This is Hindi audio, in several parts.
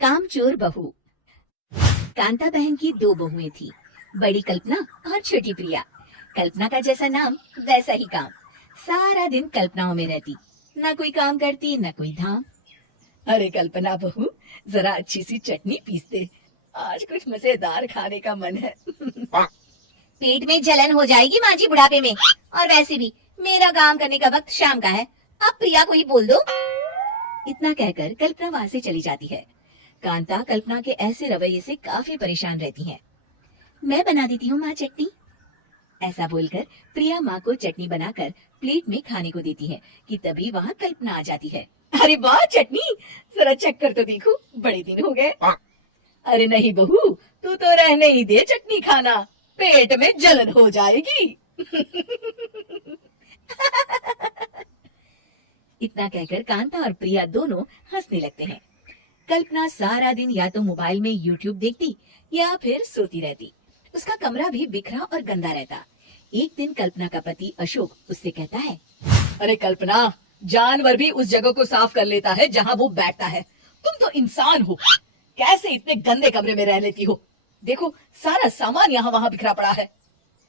कामचोर बहू। कांता बहन की दो बहुएं थी, बड़ी कल्पना और छोटी प्रिया। कल्पना का जैसा नाम वैसा ही काम। सारा दिन कल्पनाओं में रहती, ना कोई काम करती न कोई धाम। अरे कल्पना बहू, जरा अच्छी सी चटनी पीस दे, आज कुछ मजेदार खाने का मन है। पेट में जलन हो जाएगी माँ जी बुढ़ापे में, और वैसे भी मेरा काम करने का वक्त शाम का है। अब प्रिया को ही बोल दो। इतना कहकर कल्पना वहां से चली जाती है। कांता कल्पना के ऐसे रवैये से काफी परेशान रहती है। मैं बना देती हूँ माँ चटनी, ऐसा बोलकर प्रिया माँ को चटनी बनाकर प्लेट में खाने को देती है कि तभी वहाँ कल्पना आ जाती है। अरे वाह चटनी, जरा चख कर तो देखो, बड़े दिन हो गए। अरे नहीं बहू, तू तो रहने ही दे चटनी खाना, पेट में जलन हो जाएगी। इतना कहकर कांता और प्रिया दोनों हंसने लगते हैं। कल्पना सारा दिन या तो मोबाइल में यूट्यूब देखती या फिर सोती रहती। उसका कमरा भी बिखरा और गंदा रहता। एक दिन कल्पना का पति अशोक उससे कहता है, अरे कल्पना, जानवर भी उस जगह को साफ कर लेता है जहाँ वो बैठता है, तुम तो इंसान हो, कैसे इतने गंदे कमरे में रह लेती हो? देखो सारा सामान यहाँ वहाँ बिखरा पड़ा है।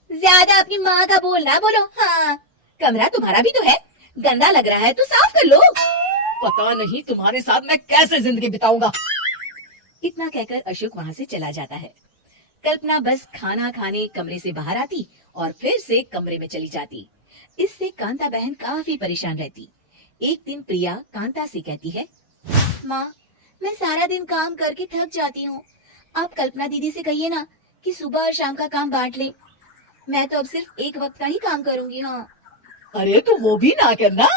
ज्यादा अपनी माँ का बोल ना बोलो। हाँ, कमरा तुम्हारा भी तो है, गंदा लग रहा है तो साफ कर लो। पता नहीं तुम्हारे साथ मैं कैसे जिंदगी बिताऊंगा। इतना कहकर अशोक वहाँ से चला जाता है। कल्पना बस खाना खाने कमरे से बाहर आती और फिर से कमरे में चली जाती। इससे कांता बहन काफी परेशान रहती। एक दिन प्रिया कांता से कहती है, माँ, मैं सारा दिन काम करके थक जाती हूँ। आप कल्पना दीदी से कहिए ना कि सुबह और शाम का काम बांट ले। मैं तो अब सिर्फ एक वक्त का ही काम करूँगी। हाँ। अरे तो वो भी ना करना,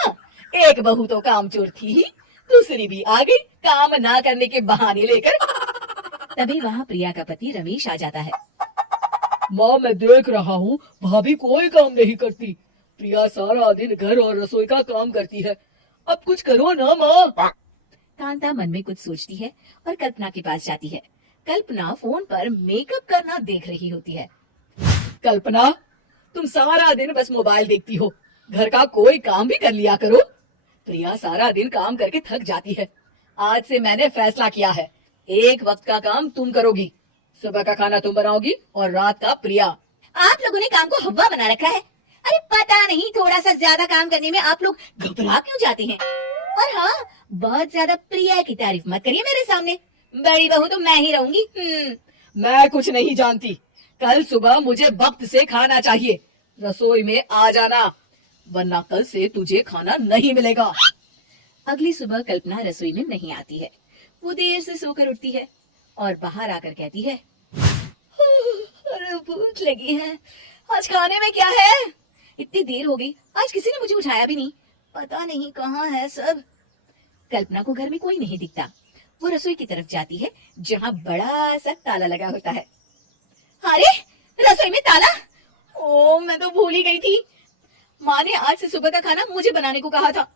एक बहू तो कामचोर थी ही, दूसरी भी आ गई काम ना करने के बहाने लेकर। तभी वहाँ प्रिया का पति रमेश आ जाता है। माँ, मैं देख रहा हूँ भाभी कोई काम नहीं करती, प्रिया सारा दिन घर और रसोई का काम करती है, अब कुछ करो ना माँ। कांता मन में कुछ सोचती है और कल्पना के पास जाती है। कल्पना फोन पर मेकअप करना देख रही होती है। कल्पना, तुम सारा दिन बस मोबाइल देखती हो, घर का कोई काम भी कर लिया करो। प्रिया सारा दिन काम करके थक जाती है। आज से मैंने फैसला किया है, एक वक्त का काम तुम करोगी, सुबह का खाना तुम बनाओगी और रात का प्रिया। आप लोगों ने काम को हवा बना रखा है। अरे पता नहीं थोड़ा सा ज्यादा काम करने में आप लोग घबरा क्यों जाते हैं। और हाँ, बहुत ज्यादा प्रिया की तारीफ मत करिए मेरे सामने, बड़ी बहू तो मैं ही रहूंगी। मैं कुछ नहीं जानती, कल सुबह मुझे वक्त से खाना चाहिए, रसोई में आ जाना, वरना कल से तुझे खाना नहीं मिलेगा। अगली सुबह कल्पना रसोई में नहीं आती है। वो देर से सोकर उठती है और बाहर आकर कहती है, अरे भूख लगी है, आज खाने में क्या है? इतनी देर हो गई, आज किसी ने मुझे उठाया भी नहीं, पता नहीं कहाँ है सब। कल्पना को घर में कोई नहीं दिखता। वो रसोई की तरफ जाती है जहाँ बड़ा सा ताला लगा होता है। अरे रसोई में ताला! ओ, मैं तो भूल ही गई थी। माँ ने आज से सुबह का खाना मुझे बनाने को कहा था।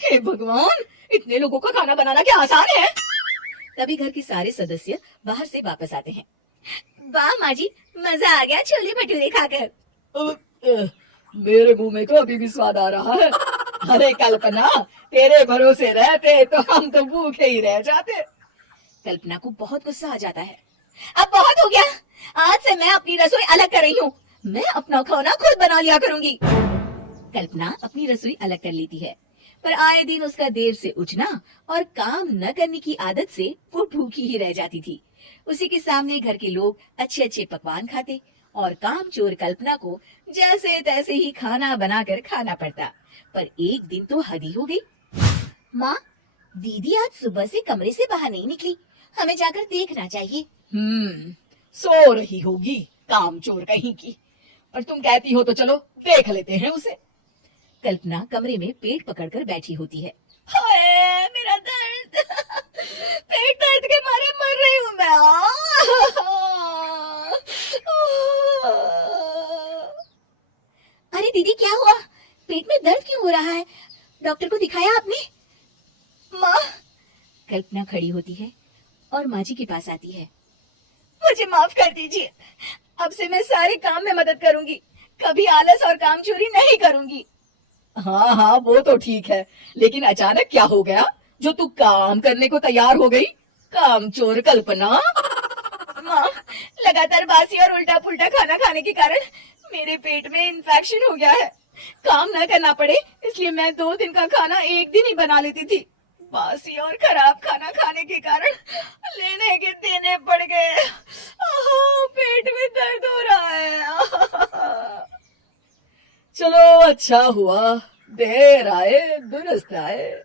हे भगवान, इतने लोगों का खाना बनाना क्या आसान है? तभी घर के सारे सदस्य बाहर से वापस आते हैं। वाह माँ जी, मजा आ गया छोले भटूरे खाकर। मेरे मुंह में तो अभी भी स्वाद आ रहा है। अरे कल्पना, तेरे भरोसे रहते तो हम तो भूखे ही रह जाते। कल्पना को बहुत गुस्सा आ जाता है। अब बहुत हो गया, आज से मैं अपनी रसोई अलग कर रही हूँ। मैं अपना खाना खुद बना लिया करूंगी। कल्पना अपनी रसोई अलग कर लेती है, पर आए दिन उसका देर से उठना और काम न करने की आदत से वो भूखी ही रह जाती थी। उसी के सामने घर के लोग अच्छे अच्छे पकवान खाते और कामचोर कल्पना को जैसे तैसे ही खाना बनाकर खाना पड़ता। पर एक दिन तो हद ही हो गई। माँ, दीदी आज सुबह से कमरे से बाहर नहीं निकली, हमें जाकर देखना चाहिए। सो रही होगी कामचोर कहीं की, पर तुम कहती हो तो चलो देख लेते हैं उसे। कल्पना कमरे में पेट पकड़कर बैठी होती है। हाय मेरा दर्द, पेट दर्द के मारे मर रही हूँ मैं। अरे दीदी, क्या हुआ? पेट में दर्द क्यों हो रहा है? डॉक्टर को दिखाया आपने? माँ! कल्पना खड़ी होती है और माँ जी के पास आती है। मुझे माफ कर दीजिए, अब से मैं सारे काम में मदद करूंगी, कभी आलस और काम चोरी नहीं करूंगी। हाँ हाँ, वो तो ठीक है, लेकिन अचानक क्या हो गया जो तू काम करने को तैयार हो गई? कामचोर कल्पना। माँ, लगातार बासी और उल्टा पुल्टा खाना खाने के कारण मेरे पेट में इन्फेक्शन हो गया है। काम न करना पड़े इसलिए मैं 2 दिन का खाना एक दिन ही बना लेती थी। बासी और खराब खाना खाने के कारण लेने के देने पड़ गए। पेट में दर्द हो रहा है। चलो अच्छा हुआ, देर आए दुरुस्त आए।